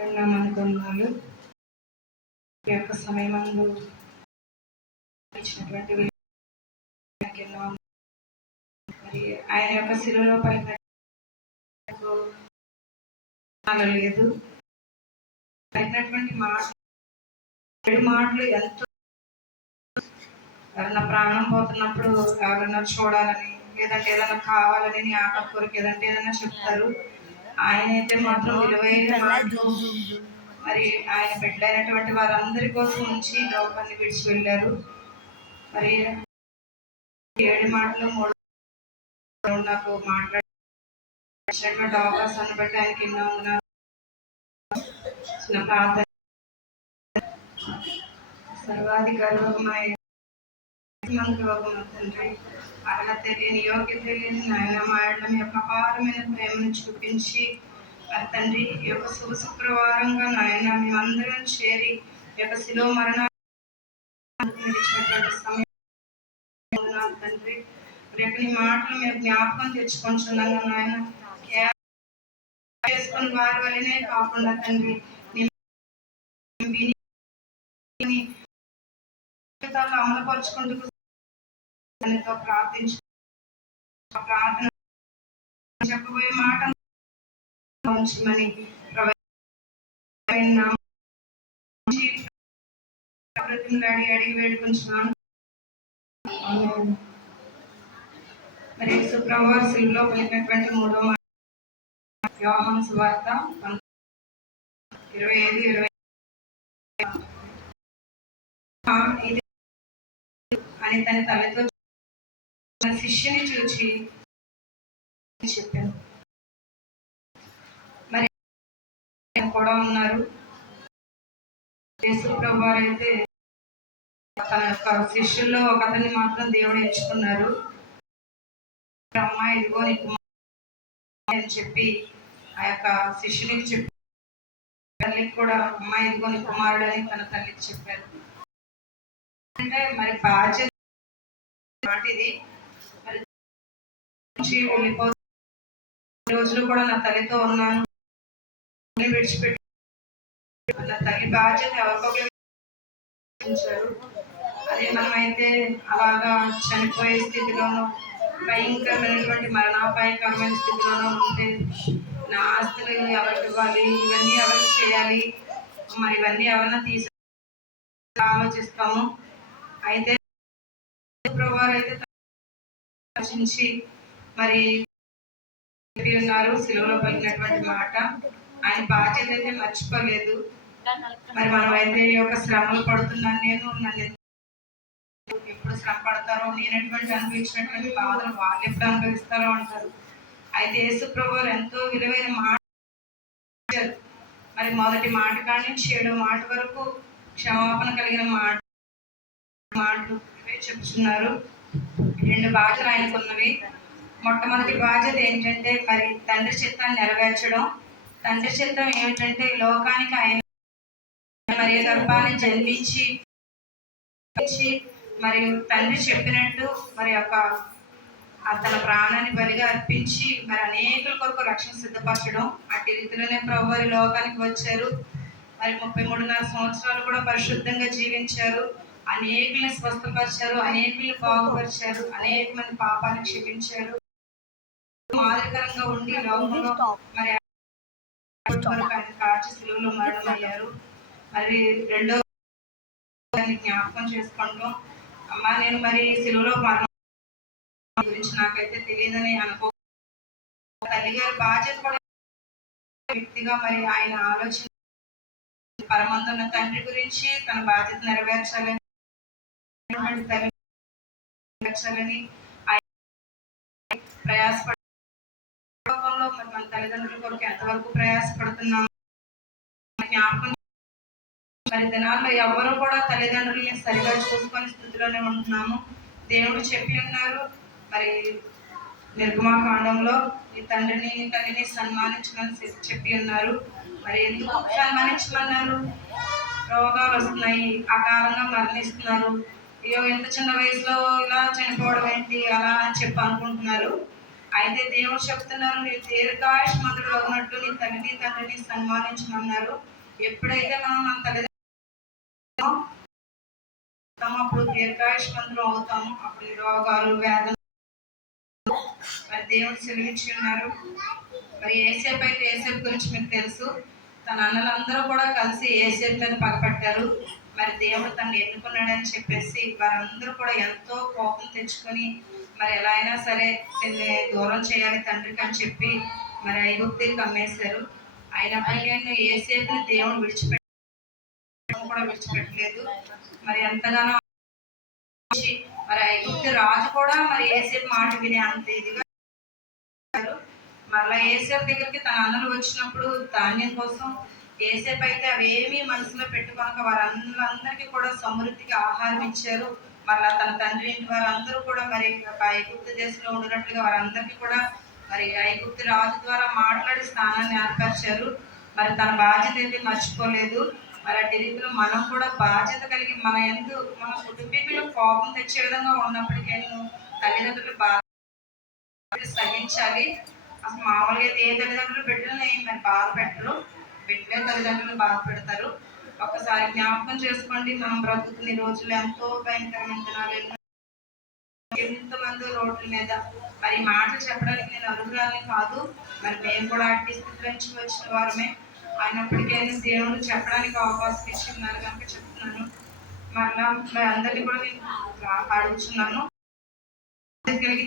వందనములు ఈ యొక్క సమయమందు ఇచ్చినటువంటి మరి ఆయన యొక్క శిలువలో పలికిన లేదు. పలికినటువంటి మాట ఏడు మాటలు ఎంతో ఎవరన్నా ప్రాణం పోతున్నప్పుడు ఎవరన్నా చూడాలని లేదంటే ఏదైనా కావాలని నీ ఆకలి కొరకు ఏదంటే ఏదైనా చెప్తారు. ఆయన అయితే మాత్రం విలువైన మాటలు మరి ఆయన బిడ్డలైనటువంటి వారందరి కోసం ఉంచి లోకాన్ని విడిచి వెళ్ళారు. మరి ఏడు మాటలు మూడు నాకు మాట్లాడినటువంటి అవకాశాన్ని బట్టి ఆయనకి ఎన్నో ఉన్నారు ప్రార్థన సర్వాధికారి తండ్రి అలా తెలియని యోగ్యత తెలియని నాయన మాయడం యొక్క అపారమైన ప్రేమను చూపించి తండ్రి ఈ యొక్క శుభ శుక్రవారంగా నాయన మేమందరం చేరి ఈ యొక్క శిలో మరణ సమయం తండ్రి రేపు నీ మాటలు మేము జ్ఞాపకం తెచ్చుకుంటున్నాగా నాయన చేసుకుని వారి వల్లనే కాకుండా తండ్రి అమలుపరుచుకుంటూ తనతో ప్రార్థించు. ప్రార్థన చెప్పబోయే మాట ఉంచమని అడిగి అడిగి వేడుకుంటున్నాను మరి శుక్రవారం సిల్లో పలికినటువంటి మూడో మాట. సువార్త ఇరవై ఐదు ఇరవై ఇది అని తన తల్లితో నా శిష్యుని చూచి చెప్పాను. మరి కూడా ఉన్నారు. యేసు ప్రభు అయితే తన యొక్క శిష్యుల్లో ఒక అతన్ని మాత్రం దేవుడు ఎంచుకున్నారు. అమ్మాయి ఇదిగో నీకు అని చెప్పి ఆ యొక్క శిష్యునికి చెప్పి తల్లికి కూడా అమ్మాయి ఇదిగో నీ కుమారుడు అని తన తల్లికి చెప్పారు. అంటే మరి బాధ్యత ఇది నుంచి రోజులు కూడా నా తల్లితో ఉన్నాను. విడిచిపెట్టి నా తల్లి బాధ్యత ఎవరికొకరు ఉంచారు అదే మనమైతే అలాగా చనిపోయే స్థితిలోనూ భయంకరమైనటువంటి మరణాపాయకరమైన స్థితిలోనూ ఉంటే నా ఆస్తులు ఎవరికి ఇవ్వాలి? ఇవన్నీ ఎవరికి చేయాలి? మరి ఇవన్నీ ఎవరన్నా తీసు ఆలోచిస్తాము? అయితే ప్రభువారు అయితే ఆలోచించి మరి ఉన్నారు సిలువలో పలికినటువంటి మాట ఆయన బాధ్యత అయితే మర్చిపోలేదు. మరి మనం అయితే యొక్క శ్రమలు పడుతున్నాను నేను నన్ను ఎప్పుడు శ్రమ పడతారో నేనటువంటి అనిపించినటువంటి బాధలు వాళ్ళు ఎప్పుడు అనుభవిస్తారో అంటారు. అయితే యేసు ఎంతో విలువైన మాట మరి మొదటి మాట కాడి నుంచి ఏడో మాట వరకు క్షమాపణ కలిగిన మాట మాటలు చెప్తున్నారు. రెండు బాధ్యతలు ఆయనకున్నవి. మొట్టమొదటి బాధ్యత ఏంటంటే మరి తండ్రి చిత్తాన్ని నెరవేర్చడం. తండ్రి చిత్తం ఏమిటంటే లోకానికి ఆయన మరి గర్భాన్ని జన్మించి మరియు తండ్రి చెప్పినట్టు మరి ఒక తన ప్రాణాన్ని బలిగా అర్పించి మరి అనేకుల కొరకు రక్షణ సిద్ధపరచడం. అట్టి రీతిలోనే ప్రభువారి లోకానికి వచ్చారు. మరి ముప్పై మూడున్నర సంవత్సరాలు కూడా పరిశుద్ధంగా జీవించారు. అనేకుల్ని స్వస్థపరిచారు అనేకుల్ని బాగుపరిచారు అనేక మంది పాపాన్ని క్షమించారు. మాదిరికరంగా ఉండి లోకంలో మరి వరకు ఆయన కాచి శిలువలో మరణమయ్యారు. మరి రెండో జ్ఞాపకం చేసుకుంటాం అమ్మా నేను మరి సిలువలో మరణం గురించి నాకైతే తెలియదని అనుకో తల్లి గారి బాధ్యత కూడా వ్యక్తిగా మరి ఆయన ఆలోచన పరమందున్న తండ్రి గురించి తన బాధ్యత నెరవేర్చాలని నెరవేర్చాలని ప్రయాసపడ మరి మన తల్లిదండ్రుల కొరకు ఎంతవరకు ప్రయాసపడుతున్నాం? జ్ఞాపకం మరి దినాల్లో ఎవరు కూడా తల్లిదండ్రుల్ని సరిగా చూసుకొని స్థితిలోనే ఉంటున్నాము. దేవుడు చెప్పి ఉన్నారు మరి నిర్గమాకాండంలో ఈ తండ్రిని తల్లిని సన్మానించమని చెప్పి ఉన్నారు. మరి ఎందుకు సన్మానించమన్నారు? రోగాలు వస్తున్నాయి అకాలంగా మరణిస్తున్నారు. అయ్యో ఇంత చిన్న వయసులో ఇలా చనిపోవడం ఏంటి? అలా అని చెప్పి అనుకుంటున్నారు. అయితే దేవుడు చెప్తున్నారు నీ దీర్ఘాయుష్మంతుడు అవునట్టు నీ తల్లిని తండ్రిని సన్మానించమన్నారు. ఎప్పుడైతే మనం మన తల్లిదండ్రులు అప్పుడు దీర్ఘాయుష్మంతులు అవుతాము. అప్పుడు రోగాలు వ్యాధులు మరి దేవుడు సెలవిచ్చి ఉన్నారు. మరి ఏసేపు అయితే ఏసేపు గురించి మీకు తెలుసు. తన అన్నలందరూ కూడా కలిసి ఏసేపు మీద పగపట్టారు. మరి దేవుడు తను ఎన్నుకున్నాడని చెప్పేసి వారందరూ కూడా ఎంతో కోపం తెచ్చుకొని మరి ఎలా అయినా సరే దూరం చేయాలి తండ్రికి అని చెప్పి మరి ఐగుప్తికి అమ్మేశారు అయినప్పటికీ ఏసేపుని దేవుడు విడిచిపెట్టి కూడా విడిచిపెట్టలేదు. మరి ఎంతగానో మరి ఐగుప్తి రాజు కూడా మరి ఏసేపు మాట విని అంత ఇదిగా మరలా ఏసేపు దగ్గరికి తన అన్నలు వచ్చినప్పుడు ధాన్యం కోసం ఏసేపు అయితే అవేమీ మనసులో పెట్టుకొనక వారందరికీ కూడా సమృద్ధికి ఆహారం ఇచ్చారు. మళ్ళా తన తండ్రి ఇంటి వారందరూ కూడా మరి ఒక ఐగుప్తు దేశంలో ఉండినట్లుగా వారందరికీ కూడా మరి ఐగుప్తు రాజు ద్వారా మాట్లాడి స్థానాన్ని ఏర్పరిచారు. మరి తన బాధ్యత అయితే మర్చిపోలేదు. మరి అటు రీతిలో మనం కూడా బాధ్యత కలిగి మన ఎందు మన కుటుంబీకులు కోపం తెచ్చే విధంగా ఉన్నప్పటికీ తల్లిదండ్రులు బాధ సహించాలి. అసలు మామూలుగా అయితే ఏ తల్లిదండ్రులు బిడ్డలని మరి బాధ పెట్టరు. బిడ్డలే తల్లిదండ్రులు బాధ పెడతారు. ఒక్కసారి జ్ఞాపకం చేసుకోండి మనం బ్రతుకుతున్న రోజులు ఎంతో భయంకరమైన దినాలు ఎంతమంది రోడ్ల మీద మరి మాటలు చెప్పడానికి నేను అర్హురాలని కాదు మరి మేము కూడా అట్టి స్థితి నుంచి వచ్చిన వారమే. అయినప్పటికీ దేవుడు చెప్పడానికి అవకాశం ఇచ్చి ఉన్నారు కనుక చెప్తున్నాను. మరలా మరి అందరినీ కూడా నేను అడుగుతున్నాను.